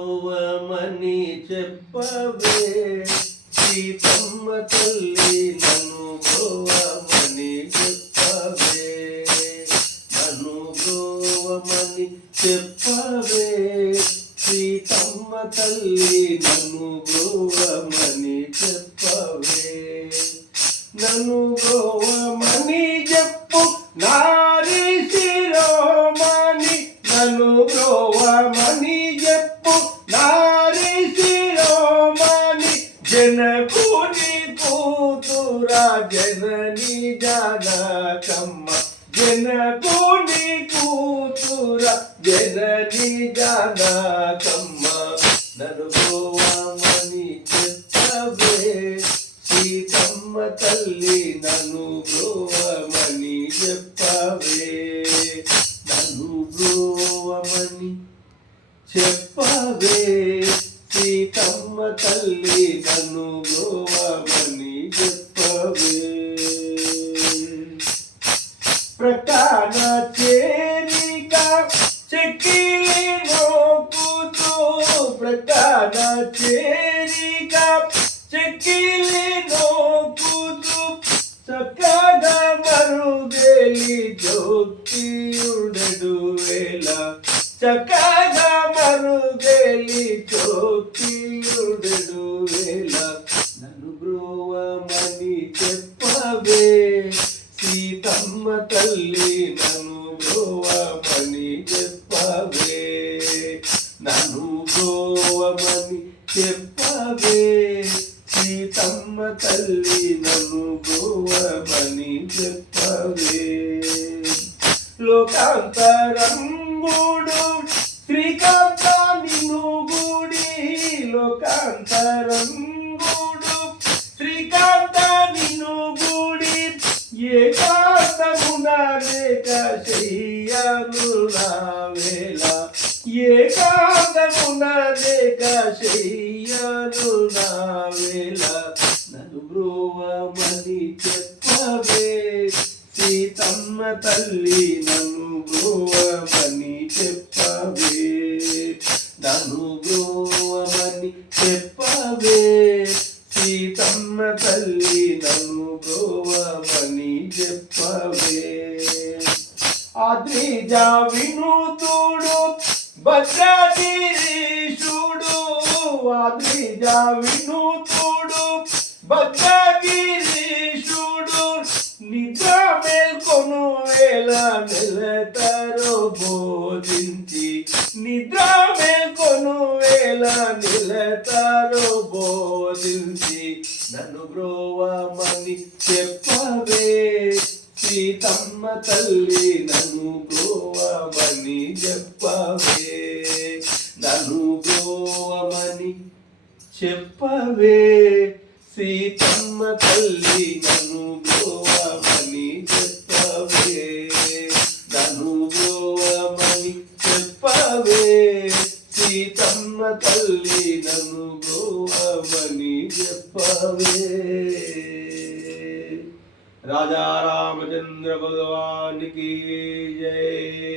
బ్రోవమని చెప్పవే సీతమ్మ తల్లి నన్ను బ్రోవమని చెప్పవే నన్ను బ్రోవమని చెప్పవే సీతమ్మ తల్లి నన్ను బ్రోవమని చెప్పవే నన్ను బ్రోవమని చెప్పు నారీ శిరోమణి నన్ను బ్రోవమని చెప్పు నారీ శిరోమణి జనకుని కూతురా జనని జానకమ్మ జనకుని కూతురా జనని జానకమ్మ నన్ను బ్రోవమని చెప్పవే సీతమ్మ తల్లి నన్ను బ్రోవమని చెప్పవే నన్ను బ్రోవమని చెప్పవే సీతమ్మ తల్లి నన్ను బ్రోవమని చెప్పవే ప్రకాన చేరిక చెక్కిలి నోకుతూ ప్రకాన చేరిక చెక్కిలి నోకుతూ చక్కగా మరుగేలి జోక్తియుడడు వేళ చక్కగా మరుగేలి జోక్తియుడడు వేళ నన్ను బ్రోవమని చెప్పవే సీతమ్మ తల్లి నన్ను బ్రోవమని చెప్పవే నన్ను బ్రోవమని చెప్పవే సీతమ్మ తల్లి నన్ను బ్రోవమని చెప్పవే లోకాంతరంగుడు శ్రీకాంత నిన్ను గుడి లోకాంతరంగుడు శ్రీకాంత నిన్ను గుడి ఏకాంతమున లేక శయ్యను నా వేళ ఏకాంతమున లేక శయ్యను నా వేళ నన్ను బ్రోవమని చెప్పవే సీతమ్మ తల్లి నన్ను బ్రోవమని చెప్పవే నన్ను బ్రోవమని చెప్పవే సీతమ్మ తల్లి నన్ను బ్రోవమని చెప్పవే ఆద్రిజ వినూతుడు భద్రగిరీశుడు ఆద్రిజ వినూతుడు భద్రగిరీశుడు నిద్ర మేల్కొను వేళ నిలతరో బోధించి నిద్ర మేల్కొను వేళ నిలతరో బోధించి నన్ను బ్రోవమని చెప్పవే సీతమ్మ తల్లి నన్ను బ్రోవమని చెప్పవే నన్ను బ్రోవమని చెప్పవే సీతమ్మ తల్లి నన్ను బ్రోవమని చెప్పవే నన్ను బ్రోవమని చెప్పవే సీతమ్మ తల్లి నన్ను బ్రోవమని చెప్పవే రాజా రామచంద్ర భగవాన్ की जय।